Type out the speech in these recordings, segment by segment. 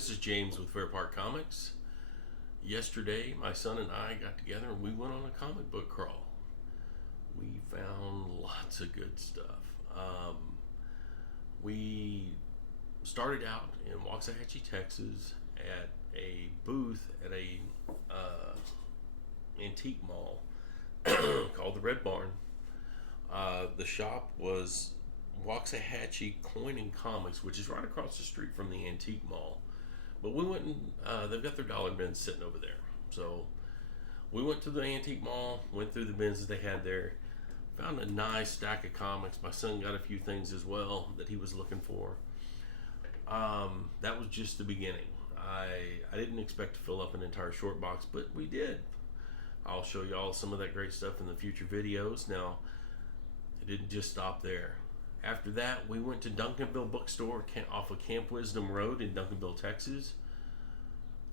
this is James with Fair Park Comics. Yesterday, my son and I got together and we went on a comic book crawl. We found lots of good stuff. We started out in Waxahachie, Texas, at a booth at a antique mall called the Red Barn. The shop was Waxahachie Coin and Comics, which is right across the street from the antique mall. But we went and they've got their dollar bins sitting over there. So we went to the antique mall, went through the bins that they had there, found a nice stack of comics. My son got a few things as well that he was looking for. That was just the beginning. I didn't expect to fill up an entire short box, but we did. I'll show you all some of that great stuff in the future videos. Now, it didn't just stop there. After that, we went to Duncanville Bookstore off of Camp Wisdom Road in Duncanville, Texas.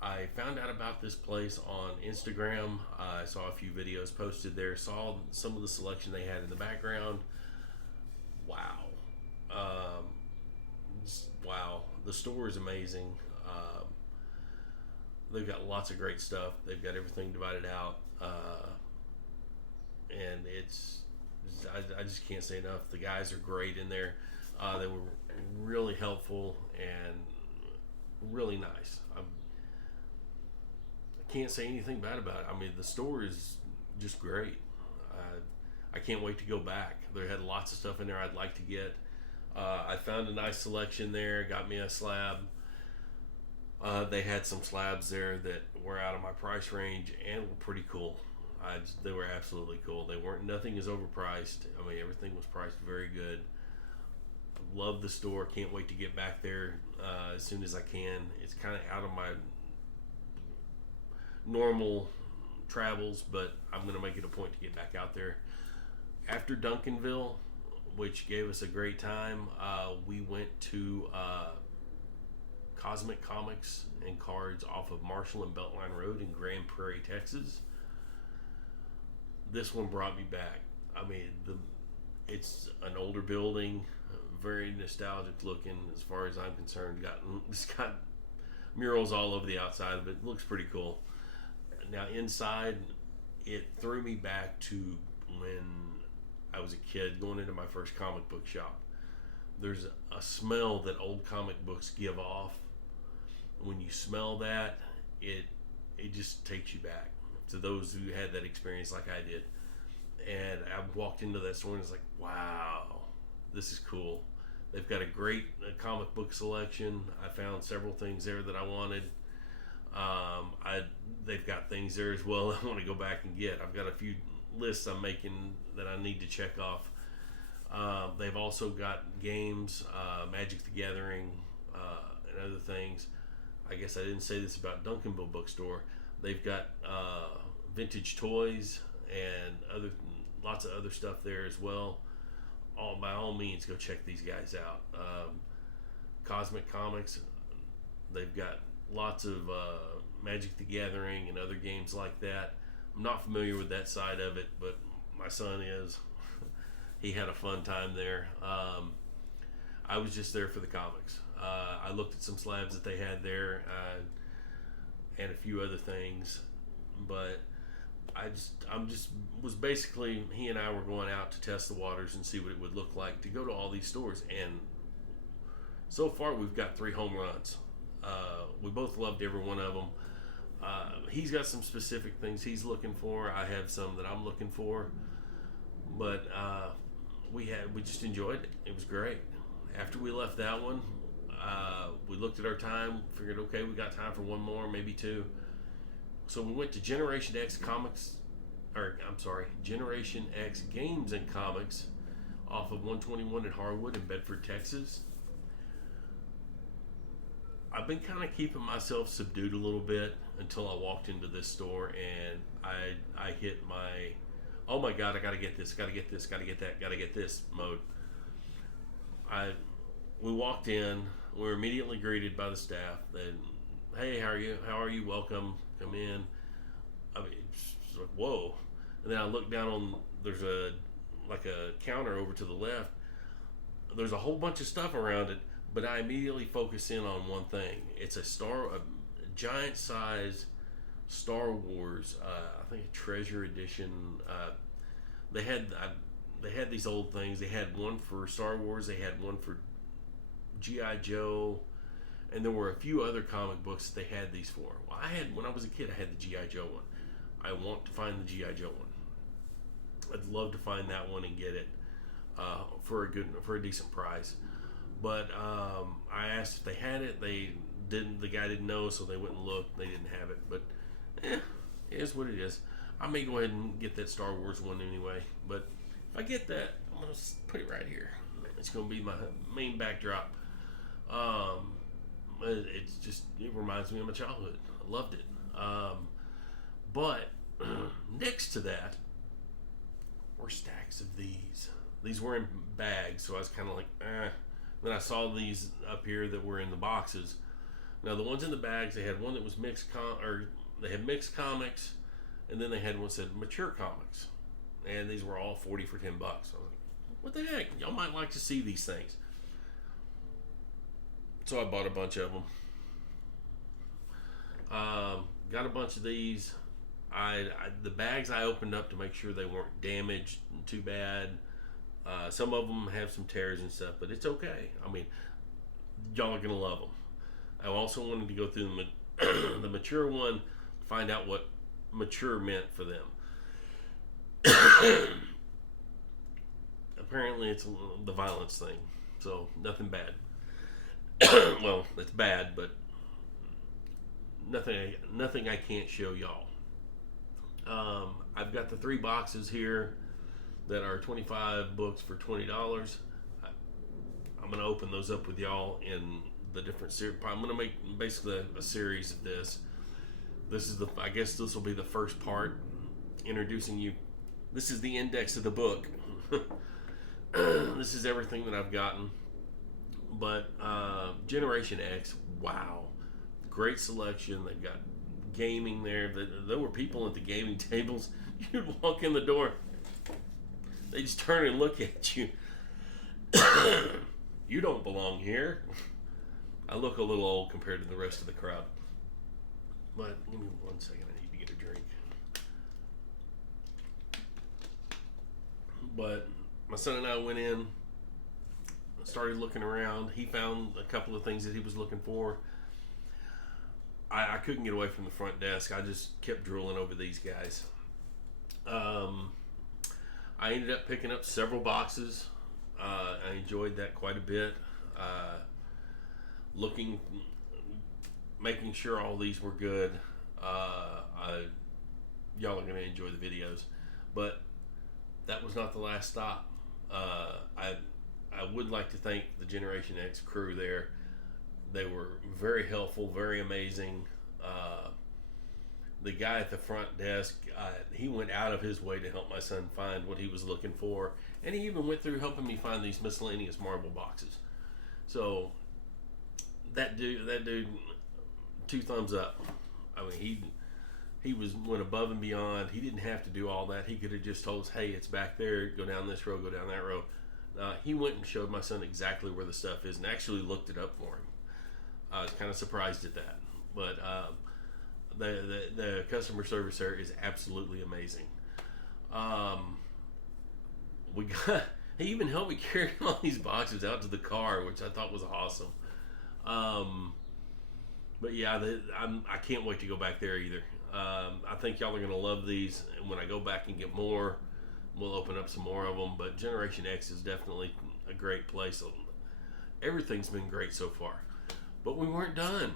I found out about this place on Instagram. I saw a few videos posted there, saw some of the selection they had in the background. Wow. Wow. The store is amazing. They've got lots of great stuff. They've got everything divided out. And I just can't say enough. The guys are great in there. They were really helpful and really nice. I can't say anything bad about it. I mean, the store is just great. I can't wait to go back. They had lots of stuff in there I'd like to get. I found a nice selection there. Got me a slab. They had some slabs there that were out of my price range and were pretty cool. They were absolutely cool. Nothing is overpriced. I mean, everything was priced very good. Love the store. Can't wait to get back there as soon as I can. It's kind of out of my normal travels, but I'm going to make it a point to get back out there. After Duncanville, which gave us a great time, we went to Cosmic Comics and Cards off of Marshall and Beltline Road in Grand Prairie, Texas. This one brought me back. I mean, it's an older building, very nostalgic looking as far as I'm concerned. It's got murals all over the outside of it. It looks pretty cool. Now inside, it threw me back to when I was a kid going into my first comic book shop. There's a smell that old comic books give off. When you smell that, it just takes you back to those who had that experience like I did. And I walked into that store and it's like, wow, this is cool. They've got a great comic book selection. I found several things there that I wanted. They've got things there as well I want to go back and get. I've got a few lists I'm making that I need to check off. They've also got games, Magic the Gathering, and other things. I guess I didn't say this about Duncanville Bookstore. They've got vintage toys and lots of other stuff there as well. By all means, go check these guys out. Cosmic Comics, they've got lots of Magic the Gathering and other games like that. I'm not familiar with that side of it, but my son is. He had a fun time there. I was just there for the comics. I looked at some slabs that they had there and a few other things, but was basically, he and I were going out to test the waters and see what it would look like to go to all these stores. And so far we've got 3 home runs. We both loved every one of them. He's got some specific things he's looking for. I have some that I'm looking for, but we just enjoyed it. It was great. After we left that one, we looked at our time, figured, okay, we got time for one more, maybe 2. So we went to GenerationX Games and Comics off of 121 in Harwood in Bedford, Texas. I've been kind of keeping myself subdued a little bit until I walked into this store and I hit my, oh my God, I gotta get this, gotta get this, gotta get that, gotta get this mode. We walked in, we were immediately greeted by the staff. They, hey, how are you? Welcome, come in. I mean, it's like, whoa. And then I looked down on, there's a counter over to the left. There's a whole bunch of stuff around it, but I immediately focus in on one thing. It's a giant size Star Wars. I think a Treasure Edition. They had they had these old things. They had one for Star Wars. They had one for GI Joe, and there were a few other comic books that they had these for. Well, when I was a kid, I had the GI Joe one. I want to find the GI Joe one. I'd love to find that one and get it for a decent price. But I asked if they had it. They didn't. The guy didn't know, so they went and looked. They didn't have it. But it is what it is. I may go ahead and get that Star Wars one anyway. But if I get that, I'm gonna put it right here. It's gonna be my main backdrop. It reminds me of my childhood. I loved it. But next to that were stacks of these. These were in bags, so I was kind of like, eh. Then I saw these up here that were in the boxes. Now the ones in the bags, they had one that was they had mixed comics, and then they had one that said mature comics, and these were all 40 for $10. I was like, what the heck? Y'all might like to see these things. So I bought a bunch of them. Got a bunch of these. The bags I opened up to make sure they weren't damaged too bad. Some of them have some tears and stuff, but it's okay. I mean, y'all are gonna love them. I also wanted to go through the mature one, find out what mature meant for them. Apparently, it's the violence thing, so nothing bad. Well, it's bad, but nothing I can't show y'all. I've got the 3 boxes here that are 25 books for $20. I'm going to open those up with y'all in the different series. I'm going to make basically a series of this. I guess this will be the first part, introducing you. This is the index of the book. This is everything that I've gotten. But GenerationX, wow. Great selection. They've got gaming there. There were people at the gaming tables. You'd walk in the door, they just turn and look at you. You don't belong here. I look a little old compared to the rest of the crowd. But give me 1 second, I need to get a drink. But my son and I went in, started looking around. He found a couple of things that he was looking for. I couldn't get away from the front desk. I just kept drooling over these guys. I ended up picking up several boxes. I enjoyed that quite a bit. Making sure all these were good. Y'all are going to enjoy the videos. But that was not the last stop. I would like to thank the GenerationX crew there. They were very helpful, very amazing. The guy at the front desk, he went out of his way to help my son find what he was looking for, and he even went through helping me find these miscellaneous marble boxes. So that dude, 2 thumbs up. I mean, he went above and beyond. He didn't have to do all that. He could have just told us, hey, it's back there. Go down this road. Go down that road. He went and showed my son exactly where the stuff is, and actually looked it up for him. I was kind of surprised at that, but the customer service there is absolutely amazing. He even helped me carry all these boxes out to the car, which I thought was awesome. But yeah, I can't wait to go back there either. I think y'all are gonna love these, and when I go back and get more, we'll open up some more of them. But GenerationX is definitely a great place. Everything's been great so far. But we weren't done.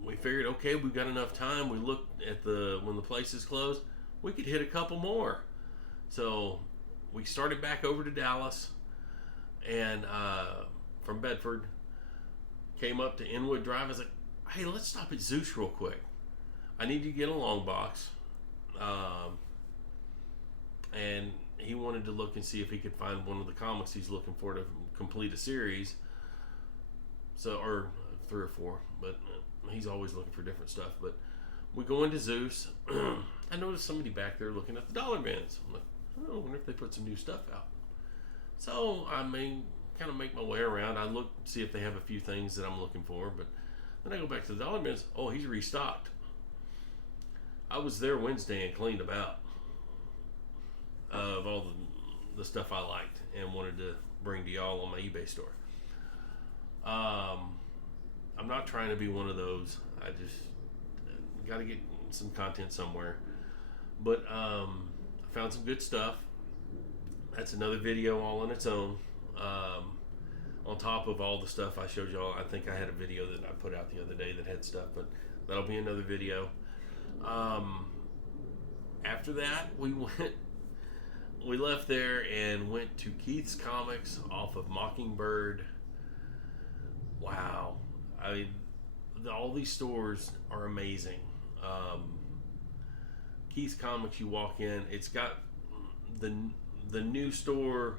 We figured, okay, we've got enough time. We looked at when the place is closed, we could hit a couple more. So we started back over to Dallas, and from Bedford, came up to Inwood Drive. I was like, hey, let's stop at Zeus real quick. I need to get a long box. And he wanted to look and see if he could find one of the comics he's looking for to complete a series. Or 3 or 4, but he's always looking for different stuff. But we go into Zeus. I noticed somebody back there looking at the dollar bins. I'm like, I wonder if they put some new stuff out. So, I mean, kind of make my way around. I look, see if they have a few things that I'm looking for, but then I go back to the dollar bins. Oh, he's restocked. I was there Wednesday and cleaned them out of all the stuff I liked and wanted to bring to y'all on my eBay store. I'm not trying to be one of those. I just got to get some content somewhere. But I found some good stuff. That's another video all on its own. On top of all the stuff I showed y'all, I think I had a video that I put out the other day that had stuff, but that'll be another video. After that, we left there and went to Keith's Comics off of Mockingbird. Wow. I mean, all these stores are amazing. Keith's Comics, you walk in, it's got the new store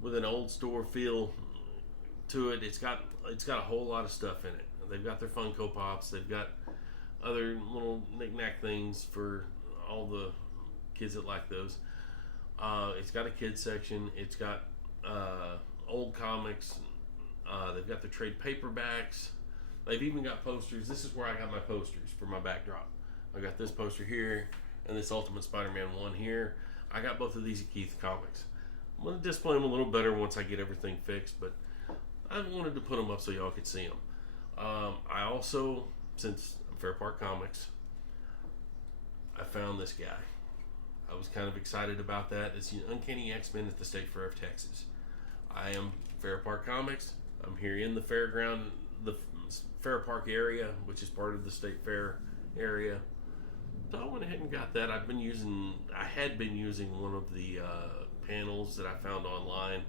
with an old store feel to it. It's got a whole lot of stuff in it. They've got their Funko Pops. They've got other little knick-knack things for all the kids that like those. It's got a kids section. It's got old comics. They've got the trade paperbacks. They've even got posters. This is where I got my posters for my backdrop. I got this poster here and this Ultimate Spider-Man 1 here. I got both of these at Keith Comics. I'm going to display them a little better once I get everything fixed, but I wanted to put them up so y'all could see them. I also, since I'm Fair Park Comics, I found this guy. I was kind of excited about that. It's the Uncanny X-Men at the State Fair of Texas. I am Fair Park Comics. I'm here in the the Fair Park area, which is part of the State Fair area. So I went ahead and got that. I had been using one of the panels that I found online.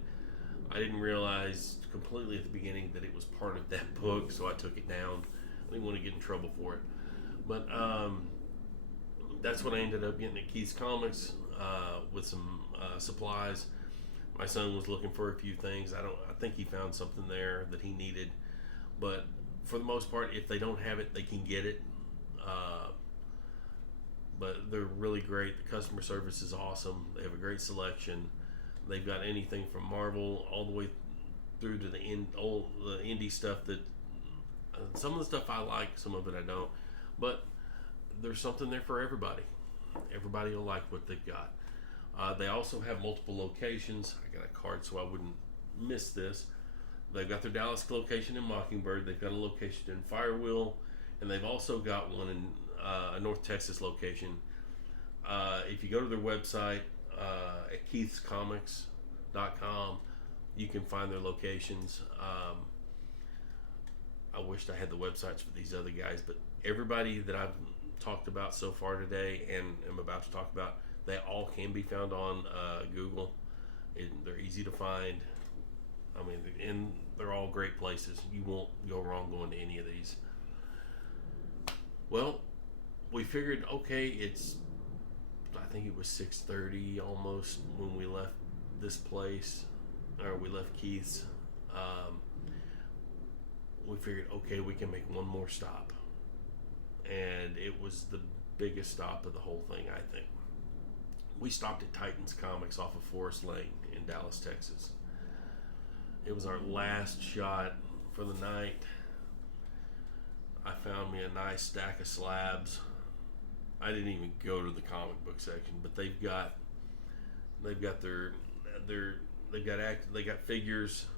I didn't realize completely at the beginning that it was part of that book, so I took it down. I didn't want to get in trouble for it. But that's what I ended up getting at Keith's Comics with some supplies. My son was looking for a few things. I think he found something there that he needed. But for the most part, if they don't have it, they can get it. But they're really great. The customer service is awesome. They have a great selection. They've got anything from Marvel all the way through to the indie stuff that some of the stuff I like, some of it I don't. But there's something there for everybody. Everybody will like what they've got. They also have multiple locations. I got a card so I wouldn't miss this. They've got their Dallas location in Mockingbird. They've got a location in Firewheel, and they've also got one in a North Texas location. If you go to their website at keithscomics.com, you can find their locations. I wished I had the websites for these other guys, but everybody that I've talked about so far today and am about to talk about, they all can be found on Google. They're easy to find. I mean, and they're all great places. You won't go wrong going to any of these. Well, we figured, okay, I think it was 6:30 almost when we left this place, or we left Keith's. We figured, okay, we can make one more stop. And it was the biggest stop of the whole thing, I think. We stopped at Titans Comics off of Forest Lane in Dallas, Texas. It was our last shot for the night. I found me a nice stack of slabs. I didn't even go to the comic book section, but they've got figures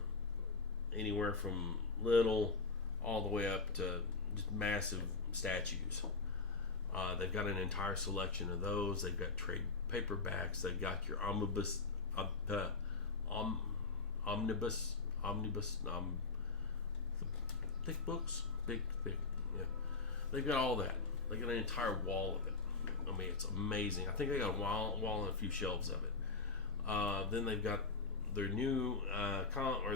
anywhere from little all the way up to just massive statues. They've got an entire selection of those. They've got trade paperbacks. They've got your omnibus, thick books, big, thick. Yeah, they've got all that. They got an entire wall of it. I mean, it's amazing. I think they got a wall and a few shelves of it. Then they've got their new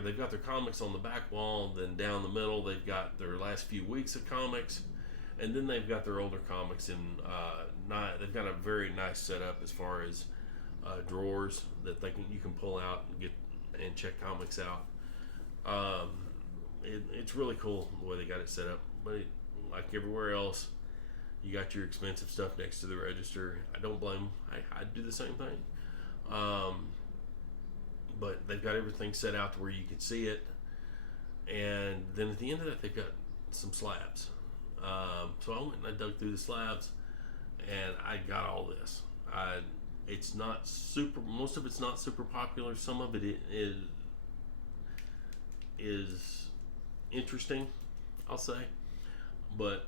they've got their comics on the back wall. Then down the middle, they've got their last few weeks of comics, and then they've got their older comics in. They've got a very nice setup as far as drawers that you can pull out and check comics out. It's really cool the way they got it set up. But like everywhere else, you got your expensive stuff next to the register. I don't blame them. I do the same thing. but they've got everything set out to where you can see it. And then at the end of that, they've got some slabs. So I went and I dug through the slabs, and I got all this. It's not super. Most of it's not super popular. Some of it is interesting, I'll say. But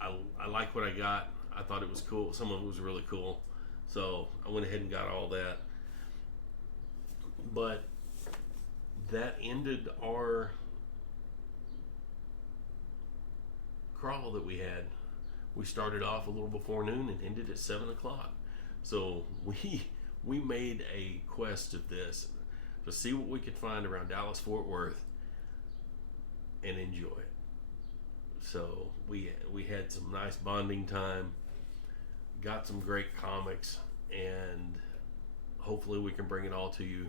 I like what I got. I thought it was cool. Some of it was really cool. So I went ahead and got all that. But that ended our crawl that we had. We started off a little before noon and ended at 7 o'clock. So we made a quest of this to see what we could find around Dallas Fort Worth and enjoy it. So we had some nice bonding time, got some great comics, and hopefully we can bring it all to you,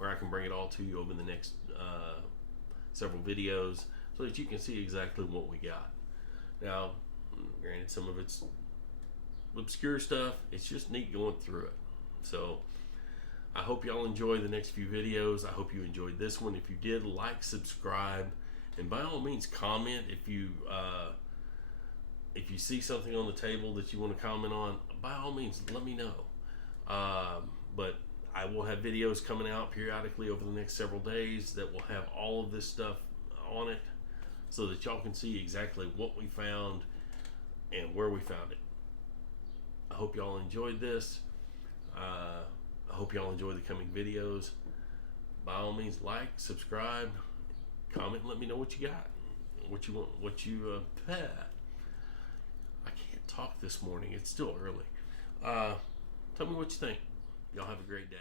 or I can bring it all to you over the next several videos so that you can see exactly what we got. Now, granted, some of it's obscure stuff. It's just neat going through it. So I hope y'all enjoy the next few videos. I hope you enjoyed this one. If you did, like, subscribe, and by all means comment if you see something on the table that you want to comment on. By all means, let me know. But I will have videos coming out periodically over the next several days that will have all of this stuff on it, so that y'all can see exactly what we found and where we found it. I hope y'all enjoyed this. I hope y'all enjoy the coming videos. By all means, like, subscribe, comment, and let me know what you got, what you want, I can't talk this morning. It's still early. Tell me what you think. Y'all have a great day.